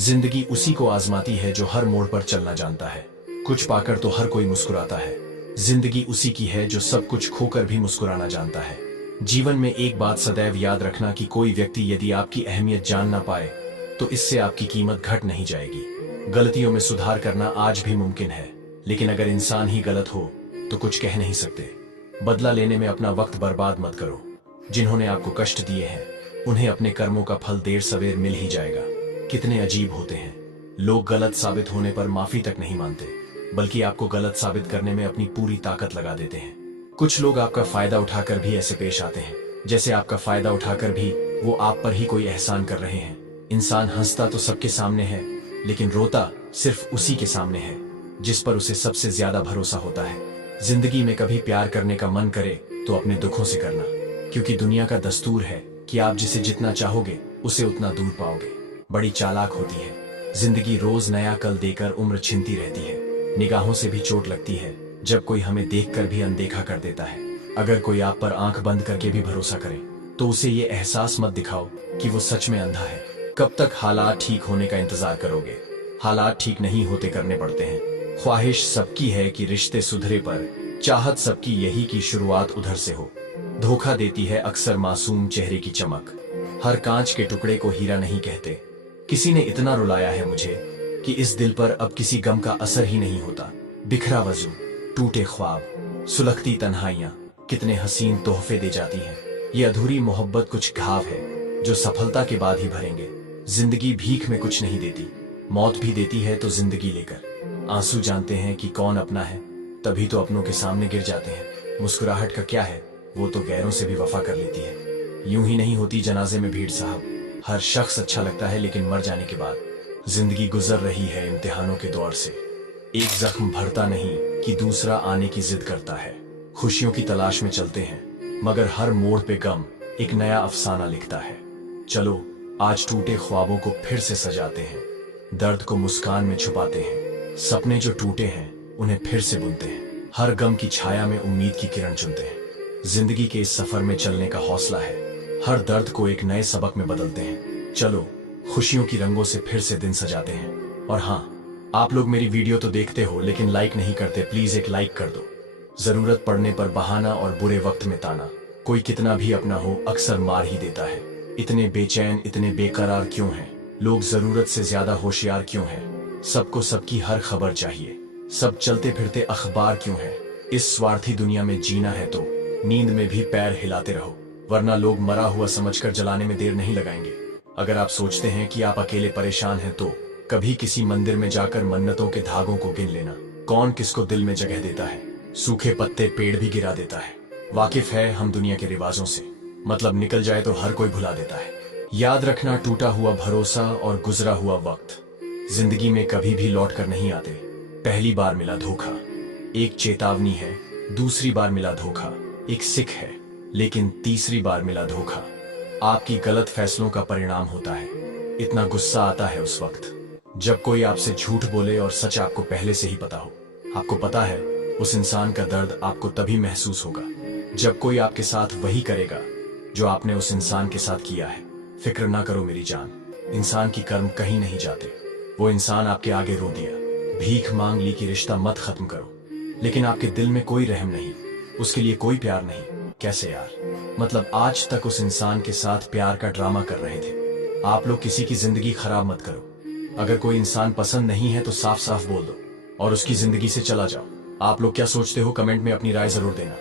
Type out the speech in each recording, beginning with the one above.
जिंदगी उसी को आजमाती है जो हर मोड़ पर चलना जानता है। कुछ पाकर तो हर कोई मुस्कुराता है। जिंदगी उसी की है जो सब कुछ खोकर भी मुस्कुराना जानता है। जीवन में एक बात सदैव याद रखना कि कोई व्यक्ति यदि आपकी अहमियत जान ना पाए तो इससे आपकी कीमत घट नहीं जाएगी। गलतियों में सुधार करना आज भी मुमकिन है, लेकिन अगर इंसान ही गलत हो तो कुछ कह नहीं सकते। बदला लेने में अपना वक्त बर्बाद मत करो। जिन्होंने आपको कष्ट दिए हैं उन्हें अपने कर्मों का फल देर सवेर मिल ही जाएगा। कितने अजीब होते हैं लोग, गलत साबित होने पर माफी तक नहीं मानते, बल्कि आपको गलत साबित करने में अपनी पूरी ताकत लगा देते हैं। कुछ लोग आपका फायदा उठाकर भी ऐसे पेश आते हैं जैसे आपका फायदा उठाकर भी वो आप पर ही कोई एहसान कर रहे हैं। इंसान हंसता तो सबके सामने है, लेकिन रोता सिर्फ उसी के सामने है जिस पर उसे सबसे ज्यादा भरोसा होता है। जिंदगी में कभी प्यार करने का मन करे तो अपने दुखों से करना, क्योंकि दुनिया का दस्तूर है कि आप जिसे जितना चाहोगे उसे उतना दूर पाओगे। बड़ी चालाक होती है जिंदगी, रोज नया कल देकर उम्र छीनती रहती है। निगाहों से भी चोट लगती है जब कोई हमें देखकर भी अनदेखा कर देता है। अगर कोई आप पर आंख बंद करके भी भरोसा करे तो उसे ये एहसास मत दिखाओ कि वो सच में अंधा है। कब तक हालात ठीक होने का इंतजार करोगे? हालात ठीक नहीं होते करने पड़ते हैं। ख्वाहिश सबकी है कि रिश्ते सुधरे, पर चाहत सबकी यही कि शुरुआत उधर से हो। धोखा देती है अक्सर मासूम चेहरे की चमक। हर कांच के टुकड़े को हीरा नहीं कहते। किसी ने इतना रुलाया है मुझे कि इस दिल पर अब किसी गम का असर ही नहीं होता। बिखरा वजू, टूटे ख्वाब, सुलगती तन्हाइयां कितने हसीन तोहफे दे जाती हैं। ये अधूरी मोहब्बत कुछ घाव है जो सफलता के बाद ही भरेंगे। जिंदगी भीख में कुछ नहीं देती, मौत भी देती है तो जिंदगी लेकर। आंसू जानते हैं कि कौन अपना है, तभी तो अपनों के सामने गिर जाते हैं। मुस्कुराहट का क्या है, वो तो गैरों से भी वफा कर लेती है। यूं ही नहीं होती जनाजे में भीड़ साहब। हर शख्स अच्छा लगता है लेकिन मर जाने के बाद। जिंदगी गुजर रही है इम्तिहानों के दौर से। एक जख्म भरता नहीं कि दूसरा आने की जिद करता है। खुशियों की तलाश में चलते हैं मगर हर मोड़ पे गम एक नया अफसाना लिखता है। चलो आज टूटे ख्वाबों को फिर से सजाते हैं, दर्द को मुस्कान में छुपाते हैं। सपने जो टूटे हैं उन्हें फिर से बुनते हैं। हर गम की छाया में उम्मीद की किरण चुनते हैं। जिंदगी के इस सफर में चलने का हौसला है, हर दर्द को एक नए सबक में बदलते हैं। चलो खुशियों की रंगों से फिर से दिन सजाते हैं। और हाँ, आप लोग मेरी वीडियो तो देखते हो लेकिन लाइक नहीं करते, प्लीज एक लाइक कर दो। जरूरत पड़ने पर बहाना और बुरे वक्त में ताना, कोई कितना भी अपना हो अक्सर मार ही देता है। इतने बेचैन, इतने बेकरार क्यों हैं लोग? जरूरत से ज्यादा होशियार क्यों हैं? सबको सबकी हर खबर चाहिए, सब चलते फिरते अखबार क्यों है? इस स्वार्थी दुनिया में जीना है तो नींद में भी पैर हिलाते रहो, वरना लोग मरा हुआ समझकर जलाने में देर नहीं लगाएंगे। अगर आप सोचते हैं कि आप अकेले परेशान हैं तो कभी किसी मंदिर में जाकर मन्नतों के धागों को गिन लेना। कौन किसको दिल में जगह देता है? सूखे पत्ते पेड़ भी गिरा देता है। वाकिफ है हम दुनिया के रिवाजों से, मतलब निकल जाए तो हर कोई भुला देता है। याद रखना, टूटा हुआ भरोसा और गुजरा हुआ वक्त जिंदगी में कभी भी लौट कर नहीं आते। पहली बार मिला धोखा एक चेतावनी है, दूसरी बार मिला धोखा एक सिख है, लेकिन तीसरी बार मिला धोखा आपकी गलत फैसलों का परिणाम होता है। इतना गुस्सा आता है उस वक्त जब कोई आपसे झूठ बोले और सच आपको पहले से ही पता हो। आपको पता है उस इंसान का दर्द आपको तभी महसूस होगा जब कोई आपके साथ वही करेगा जो आपने उस इंसान के साथ किया है। फिक्र ना करो मेरी जान, इंसान की कर्म कहीं नहीं जाते। वो इंसान आपके आगे रो दिया, भीख मांग ली कि रिश्ता मत खत्म करो, लेकिन आपके दिल में कोई रहम नहीं, उसके लिए कोई प्यार नहीं। कैसे यार, मतलब आज तक उस इंसान के साथ प्यार का ड्रामा कर रहे थे। आप लोग किसी की जिंदगी खराब मत करो। अगर कोई इंसान पसंद नहीं है तो साफ साफ बोल दो और उसकी जिंदगी से चला जाओ। आप लोग क्या सोचते हो कमेंट में अपनी राय जरूर देना।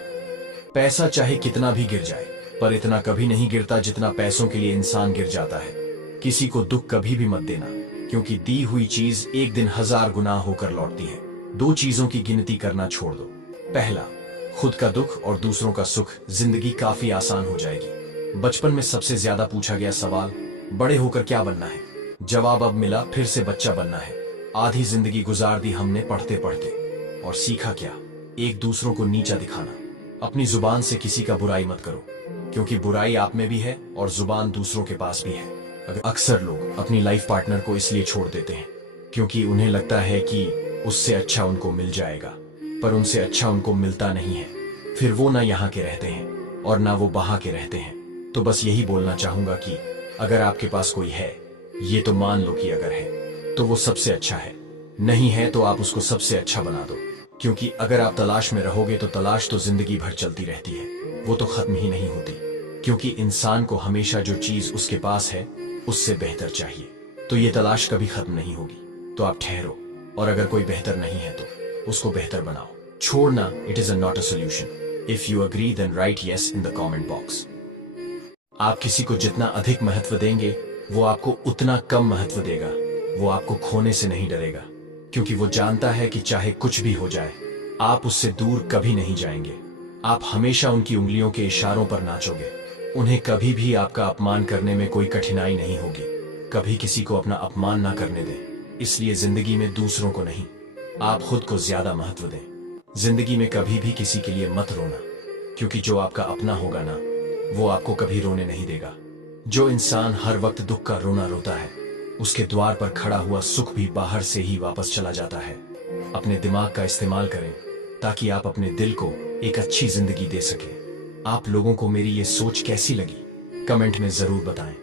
पैसा चाहे कितना भी गिर जाए, पर इतना कभी नहीं गिरता जितना पैसों के लिए इंसान गिर जाता है। किसी को दुख कभी भी मत देना, क्योंकि दी हुई चीज एक दिन 1000 गुना होकर लौटती है। 2 चीजों की गिनती करना छोड़ दो, पहला खुद का दुख और दूसरों का सुख, जिंदगी काफी आसान हो जाएगी। बचपन में सबसे ज्यादा पूछा गया सवाल, बड़े होकर क्या बनना है? जवाब अब मिला, फिर से बच्चा बनना है। आधी जिंदगी गुजार दी हमने पढ़ते पढ़ते, और सीखा क्या? एक दूसरों को नीचा दिखाना। अपनी जुबान से किसी का बुराई मत करो, क्योंकि बुराई आप में भी है और जुबान दूसरों के पास भी है। अक्सर लोग अपनी लाइफ पार्टनर को इसलिए छोड़ देते हैं क्योंकि उन्हें लगता है कि उससे अच्छा उनको मिल जाएगा, पर उनसे अच्छा उनको मिलता नहीं है। फिर वो ना यहाँ के रहते हैं और ना वो वहां के रहते हैं। तो बस यही बोलना चाहूंगा कि अगर आपके पास कोई है, ये तो मान लो कि अगर है, तो वो सबसे अच्छा है, नहीं है तो आप उसको सबसे अच्छा बना दो। क्योंकि अगर आप तलाश में रहोगे तो तलाश तो जिंदगी भर चलती रहती है, वो तो खत्म ही नहीं होती। क्योंकि इंसान को हमेशा जो चीज उसके पास है उससे बेहतर चाहिए, तो ये तलाश कभी खत्म नहीं होगी। तो आप ठहरो, और अगर कोई बेहतर नहीं है तो उसको बेहतर बनाओ। छोड़ना, it is not a solution. If you agree then write yes in the comment box. आप किसी को जितना अधिक महत्व देंगे वो आपको उतना कम महत्व देगा। वो आपको खोने से नहीं डरेगा, क्योंकि वो जानता है कि चाहे कुछ भी हो जाए आप उससे दूर कभी नहीं जाएंगे। आप हमेशा उनकी उंगलियों के इशारों पर नाचोगे। उन्हें कभी भी आपका अपमान करने में कोई कठिनाई नहीं होगी। कभी किसी को अपना अपमान ना करने दें। इसलिए जिंदगी में दूसरों को नहीं, आप खुद को ज्यादा महत्व दें। जिंदगी में कभी भी किसी के लिए मत रोना, क्योंकि जो आपका अपना होगा ना, वो आपको कभी रोने नहीं देगा। जो इंसान हर वक्त दुख का रोना रोता है, उसके द्वार पर खड़ा हुआ सुख भी बाहर से ही वापस चला जाता है। अपने दिमाग का इस्तेमाल करें ताकि आप अपने दिल को एक अच्छी जिंदगी दे सके। आप लोगों को मेरी ये सोच कैसी लगी, कमेंट में जरूर बताएं।